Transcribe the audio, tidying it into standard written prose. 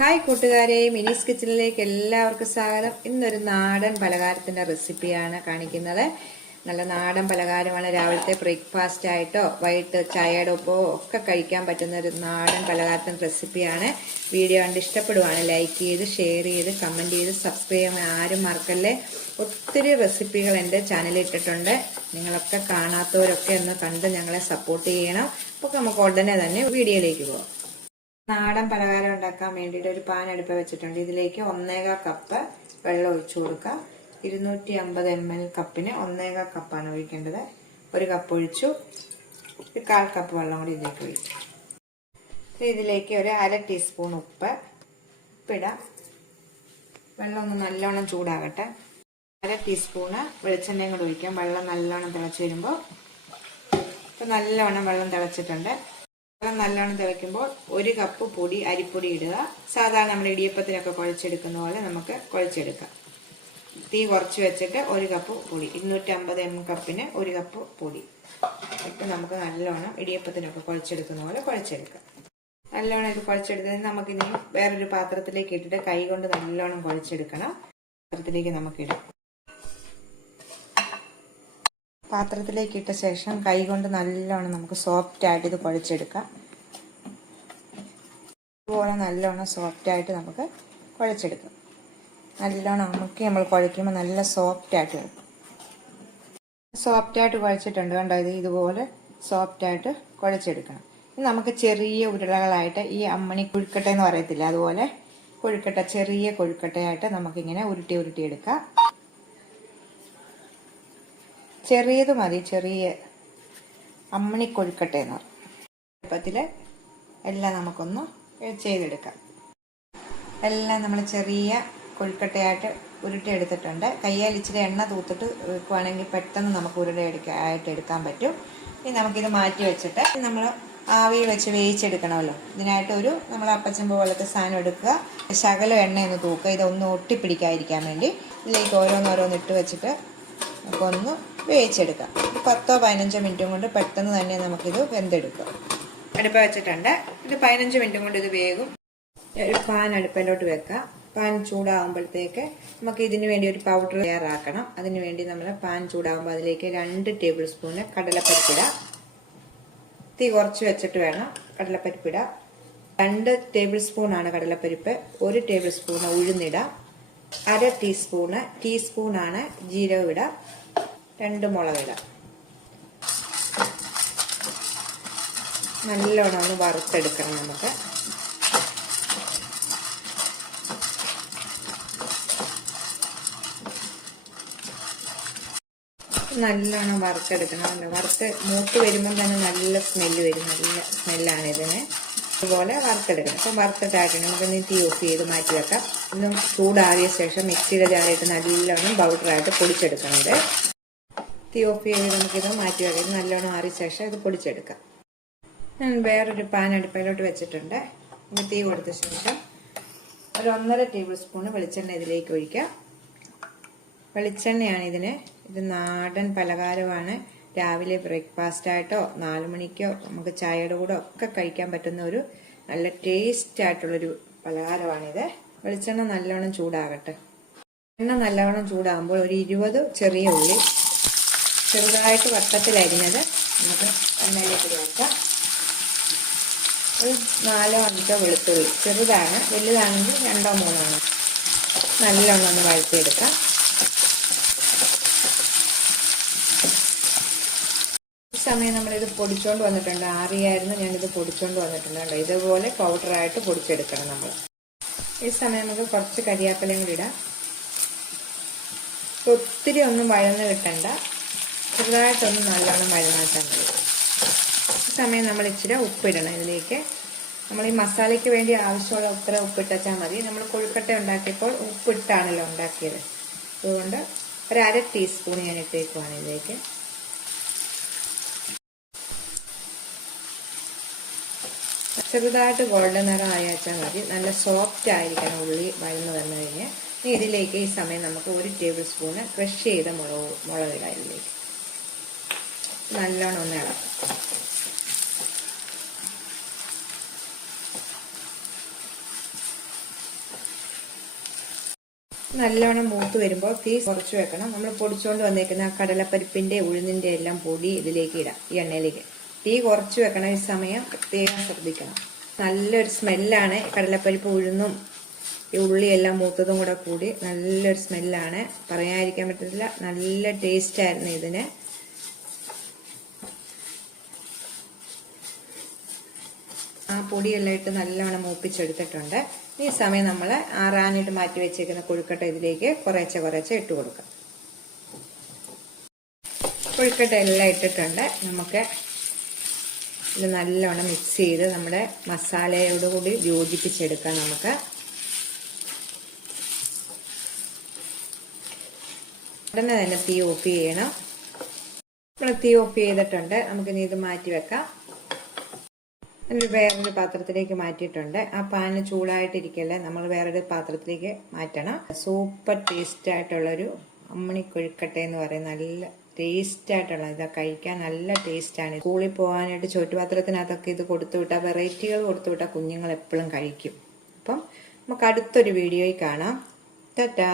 Hi കൂട്ടുകാരെ, മിനീസ് കിച്ചണിലേക്ക് എല്ലാവർക്കും സ്വാഗതം. ഇന്നൊരു നാടൻ പലഹാരത്തിന്റെ റെസിപ്പിയാണ് കാണിക്കുന്നത്. നല്ല നാടൻ പലഹാരമാണ്. രാവിലത്തെ ബ്രേക്ക്ഫാസ്റ്റ് ആയിട്ടോ വൈകിട്ട് ചായയുടെ ഒപ്പോ ഒക്കെ കഴിക്കാൻ പറ്റുന്ന ഒരു നാടൻ പലഹാരത്തിന്റെ റെസിപ്പിയാണ്. വീഡിയോ കണ്ട് ഇഷ്ടപ്പെടുവാണ് ലൈക്ക് ചെയ്ത് ഷെയർ ചെയ്ത് കമന്റ് ചെയ്ത് സബ്സ്ക്രൈബ് ചെയ്യാൻ ആരും മറക്കല്ലേ. ഒത്തിരി റെസിപ്പികൾ എൻ്റെ ചാനലിൽ ഇട്ടിട്ടുണ്ട്. നിങ്ങളൊക്കെ കാണാത്തവരൊക്കെ ഒന്ന് കണ്ട് ഞങ്ങളെ സപ്പോർട്ട് ചെയ്യണം. അപ്പോൾ നമുക്ക് ഉടനെ തന്നെ വീഡിയോയിലേക്ക് പോകാം. നാടൻ പലഹാരം ഉണ്ടാക്കാൻ വേണ്ടിയിട്ട് ഒരു പാൻ അടുപ്പ് വെച്ചിട്ടുണ്ട്. ഇതിലേക്ക് 1.25 കപ്പ് വെള്ളം ഒഴിച്ചു കൊടുക്കുക. 250 ml കപ്പിന് 1.25 കപ്പാണ് ഒഴിക്കേണ്ടത്. ഒരു കപ്പ് ഒഴിച്ചു. 1/4 കപ്പ് വെള്ളം കൂടി ഇതിലേക്ക് ഒഴിച്ചു. ഇതിലേക്ക് ഒരു 1/2 ടീസ്പൂൺ ഉപ്പിടാം. വെള്ളം ഒന്ന് നല്ലോണം ചൂടാകട്ടെ. 1/2 ടീസ്പൂണ് വെളിച്ചെണ്ണയും കൂടി ഒഴിക്കാം. വെള്ളം നല്ലോണം തിളച്ച് വരുമ്പോൾ ഇപ്പം നല്ലോണം വെള്ളം തിളച്ചിട്ടുണ്ട്. വെള്ളം നല്ലോണം തിളയ്ക്കുമ്പോൾ 1 കപ്പ് പൊടി അരിപ്പൊടി ഇടുക. സാധാരണ നമ്മൾ ഇടിയപ്പത്തിനൊക്കെ കുഴച്ചെടുക്കുന്ന പോലെ നമുക്ക് കുഴച്ചെടുക്കാം. തീ കുറച്ച് വെച്ചിട്ട് 1 കപ്പ് പൊടി, 250 ml കപ്പിന് 1 കപ്പ് പൊടി ഇട്ട് നമുക്ക് നല്ലോണം ഇടിയപ്പത്തിനൊക്കെ കുഴച്ചെടുക്കുന്ന പോലെ കുഴച്ചെടുക്കാം. നല്ലോണം ഇത് കുഴച്ചെടുത്തതിന് നമുക്കിനി വേറൊരു പാത്രത്തിലേക്ക് ഇട്ടിട്ട് കൈ കൊണ്ട് നല്ലോണം കുഴച്ചെടുക്കണം. പാത്രത്തിലേക്ക് നമുക്കിടാം. പാത്രത്തിലേക്ക് ഇട്ട ശേഷം കൈ കൊണ്ട് നല്ലോണം നമുക്ക് സോഫ്റ്റ് ആയിട്ട് ഇത് കുഴച്ചെടുക്കാം. ഇതുപോലെ നല്ലോണം സോഫ്റ്റ് ആയിട്ട് നമുക്ക് കുഴച്ചെടുക്കാം. നല്ലോണം നമുക്ക് നമ്മൾ കുഴയ്ക്കുമ്പോൾ നല്ല സോഫ്റ്റ് ആയിട്ട് വരും. സോഫ്റ്റ് ആയിട്ട് കുഴച്ചിട്ടുണ്ട് കണ്ടോ. ഇതുപോലെ സോഫ്റ്റ് ആയിട്ട് കുഴച്ചെടുക്കണം. ഇനി നമുക്ക് ചെറിയ ഉരുളകളായിട്ട് ഈ അമ്മണി കൊഴുക്കട്ട എന്ന് പറയത്തില്ല, അതുപോലെ കൊഴുക്കട്ട, ചെറിയ കൊഴുക്കട്ടയായിട്ട് നമുക്കിങ്ങനെ ഉരുട്ടിയെടുക്കാം. ചെറിയത് മതി, ചെറിയ അമ്മണി കൊഴുക്കട്ടയെന്ന് പറയും. എളുപ്പത്തിൽ എല്ലാം നമുക്കൊന്ന് ചെയ്തെടുക്കാം. എല്ലാം നമ്മൾ ചെറിയ കൊഴുക്കട്ടയായിട്ട് ഉരുട്ടിയെടുത്തിട്ടുണ്ട്. കയ്യാൽ ഇച്ചിരി എണ്ണ തൂത്തിട്ട് വെക്കുവാണെങ്കിൽ പെട്ടെന്ന് നമുക്ക് ആയിട്ട് എടുക്കാൻ പറ്റും. ഇനി നമുക്കിത് മാറ്റി വെച്ചിട്ട് നമ്മൾ ആവിയിൽ വെച്ച് വേവിച്ചെടുക്കണമല്ലോ. ഇതിനായിട്ട് നമ്മൾ അപ്പച്ചമ്പ് പോലത്തെ സാധനം എടുക്കുക. ശകലം എണ്ണയൊന്ന് തൂക്കുക. ഇതൊന്ന് ഒട്ടിപ്പിടിക്കാതിരിക്കാൻ വേണ്ടി ഇതിലേക്ക് ഓരോന്നോരോന്ന് ഇട്ട് വെച്ചിട്ട് നമുക്കൊന്ന് വേവിച്ചെടുക്കാം. 10-15 മിനിറ്റും കൊണ്ട് പെട്ടെന്ന് തന്നെ നമുക്കിത് വെന്തെടുക്കാം. അടുപ്പ് വെച്ചിട്ടുണ്ട്. ഇത് 15 മിനിറ്റും കൊണ്ട് ഇത് വേകും. ഒരു പാൻ അടുപ്പിലോട്ട് വെക്കാം. പാൻ ചൂടാകുമ്പോഴത്തേക്ക് നമുക്ക് ഇതിന് വേണ്ടി ഒരു പൗഡർ തയ്യാറാക്കണം. അതിന് വേണ്ടി നമ്മൾ പാൻ ചൂടാകുമ്പോൾ അതിലേക്ക് 2 ടേബിൾ സ്പൂണ് കടലപ്പരിപ്പിടാം. തീ കുറച്ച് വെച്ചിട്ട് വേണം കടലപ്പരിപ്പിടാം. 2 ടേബിൾ സ്പൂണാണ് കടലപ്പരിപ്പ്. 1 ടേബിൾ സ്പൂൺ ഉഴുന്നിടാം. 1/2 ടീസ്പൂണാണ് ജീരകം ഇടാം. 2 മുളകിടാം. നല്ലോണം ഒന്ന് വറുത്തെടുക്കണം. നമുക്ക് നല്ലോണം വറുത്തെടുക്കണം. വറുത്ത് മൂത്ത് വരുമ്പം തന്നെ നല്ല സ്മെല്ല് വരും. നല്ല സ്മെല്ലാണ് ഇതിന്. അതുപോലെ വറുത്തെടുക്കണം. അപ്പം വറുത്തിട്ടാക്കണം. നമുക്കിന്ന് തീ ഓഫ് ചെയ്ത് മാറ്റി വെക്കാം. ഇന്നും ചൂടാറിയ ശേഷം മിക്സിയുടെ ജാറിയിട്ട് നല്ലോണം പൗഡറായിട്ട് പൊടിച്ചെടുക്കണം. ഇത് തീ ഓഫ് ചെയ്ത് നമുക്കിത് മാറ്റി വെക്കാം. ഇത് നല്ലോണം ആറിയ ശേഷം ഇത് പൊടിച്ചെടുക്കാം. ഞാൻ വേറൊരു പാൻ അടുപ്പിലോട്ട് വെച്ചിട്ടുണ്ട്. ഇത് തീ കൊടുത്ത ശേഷം ഒരു 1.5 ടേബിൾ സ്പൂണ് വെളിച്ചെണ്ണ ഇതിലേക്ക് ഒഴിക്കാം. വെളിച്ചെണ്ണയാണ് ഇതിന്. ഇത് നാടൻ പലഹാരമാണ്. രാവിലെ ബ്രേക്ക്ഫാസ്റ്റ് ആയിട്ടോ 4 മണിക്കോ നമുക്ക് ചായയുടെ കൂടെ ഒക്കെ കഴിക്കാൻ പറ്റുന്ന ഒരു നല്ല ടേസ്റ്റ് ആയിട്ടുള്ളൊരു പലഹാരമാണിത്. വെളിച്ചെണ്ണ നല്ലോണം ചൂടാകട്ടെ. എണ്ണ നല്ലോണം ചൂടാകുമ്പോൾ ഒരു 20 ചെറിയ ഉള്ളി ചെറുതായിട്ട് വട്ടത്തിലരിഞ്ഞത് നമുക്ക് എണ്ണയിലേക്ക് വെക്കാം. ഒരു 4-5 വെളുത്തുള്ളി, ചെറുതാണ്. വലുതാണെങ്കിൽ 2-3 നല്ലോണം ഒന്ന് വഴറ്റിയെടുക്കാം. ഈ സമയം നമ്മളിത് പൊടിച്ചോണ്ട് വന്നിട്ടുണ്ട്. ആറിയായിരുന്നു, ഞാനിത് പൊടിച്ചോണ്ട് വന്നിട്ടുണ്ട്. കണ്ടോ, ഇതുപോലെ പൗഡറായിട്ട് പൊടിച്ചെടുക്കണം നമ്മൾ. ഈ സമയം നമുക്ക് കുറച്ച് കരിയാപ്പിലയും കൂടി ഇടാം. ഒത്തിരി ഒന്നും വഴന്ന് കിട്ടണ്ട, ചെറുതായിട്ടൊന്നും നല്ലോണം വഴന്നാക്കാൻ മതി. ഈ സമയം നമ്മൾ ഇച്ചിരി ഉപ്പിടണം ഇതിലേക്ക്. നമ്മൾ ഈ മസാലയ്ക്ക് വേണ്ടി ആവശ്യമുള്ള ഉപ്പിട്ടാൽ മതി. നമ്മൾ കൊഴുക്കട്ട ഉണ്ടാക്കിയപ്പോൾ ഉപ്പിട്ടാണല്ലോ ഉണ്ടാക്കിയത്. അതുകൊണ്ട് ഒരു 1/2 ടീസ്പൂൺ ഞാൻ ഇട്ടേക്കുവാണ് ഇതിലേക്ക്. ചെറുതായിട്ട് ഗോൾഡൻ നിറം ആയാച്ചാൽ മതി. നല്ല സോഫ്റ്റ് ആയിരിക്കണം ഉള്ളി വഴന്ന് വന്നു കഴിഞ്ഞ്. ഇനി ഇതിലേക്ക് ഈ സമയം നമുക്ക് 1 ടേബിൾ സ്പൂണ് ക്രഷ് ചെയ്ത മുളകിടാം. ഇതിലേക്ക് നല്ലോണം ഒന്ന് ഇളക്കാം. നല്ലോണം മൂത്ത് വരുമ്പോൾ തീ കുറച്ച് വെക്കണം. നമ്മൾ പൊടിച്ചുകൊണ്ട് വന്നേക്കുന്ന കടലപ്പരിപ്പിന്റെ ഉഴുന്നിന്റെ എല്ലാം പൊടി ഇതിലേക്ക് ഇടാം, ഈ എണ്ണയിലേക്ക്. തീ കുറച്ച് വെക്കണം. ഈ സമയം പ്രത്യേകം ശ്രദ്ധിക്കണം. നല്ലൊരു സ്മെല്ലാണ്. കടലപ്പരിപ്പ് ഉഴുന്നും ഈ ഉള്ളിയെല്ലാം മൂത്തതും കൂടെ കൂടി നല്ലൊരു സ്മെല്ലാണ്, പറയാതിരിക്കാൻ പറ്റത്തില്ല. നല്ല ടേസ്റ്റ് ആയിരുന്നു ഇതിന്. ആ പൊടിയെല്ലാം ഇട്ട് നല്ലവണ്ണം മൂപ്പിച്ചെടുത്തിട്ടുണ്ട്. ഈ സമയം നമ്മൾ ആറാനായിട്ട് മാറ്റി വെച്ചേക്കുന്ന കൊഴുക്കട്ട ഇതിലേക്ക് കുറേശ്ശെ കുറേശ്ശെ ഇട്ട് കൊടുക്കാം. കൊഴുക്കട്ട എല്ലാം ഇട്ടിട്ടുണ്ട്. നമുക്ക് ഇത് നല്ലവണ്ണം മിക്സ് ചെയ്ത് നമ്മുടെ മസാലയോടുകൂടി യോജിപ്പിച്ചെടുക്കാം. നമുക്ക് ഉടനെ തന്നെ തീ ഓഫ് ചെയ്യണം. നമ്മൾ തീ ഓഫ് ചെയ്തിട്ടുണ്ട്. നമുക്കിനി ഇത് മാറ്റി വെക്കാം. വേറൊരു പാത്രത്തിലേക്ക് മാറ്റിയിട്ടുണ്ട്. ആ പാന് ചൂടായിട്ടിരിക്കല്ലേ, നമ്മൾ വേറൊരു പാത്രത്തിലേക്ക് മാറ്റണം. സൂപ്പർ ടേസ്റ്റ് ആയിട്ടുള്ളൊരു അമ്മണി കൊഴുക്കട്ട എന്ന് പറയുന്ന നല്ല ടേസ്റ്റ് ആയിട്ടുള്ള ഇതാ, കഴിക്കാൻ നല്ല ടേസ്റ്റാണ്. സ്കൂളിൽ പോകാനായിട്ട് ചോറ്റുപാത്രത്തിനകത്തൊക്കെ ഇത് കൊടുത്തുവിട്ടാൽ, വെറൈറ്റികൾ കൊടുത്തുവിട്ടാൽ കുഞ്ഞുങ്ങൾ എപ്പോഴും കഴിക്കും. അപ്പം നമുക്ക് അടുത്തൊരു വീഡിയോയിൽ കാണാം. ടാറ്റാ.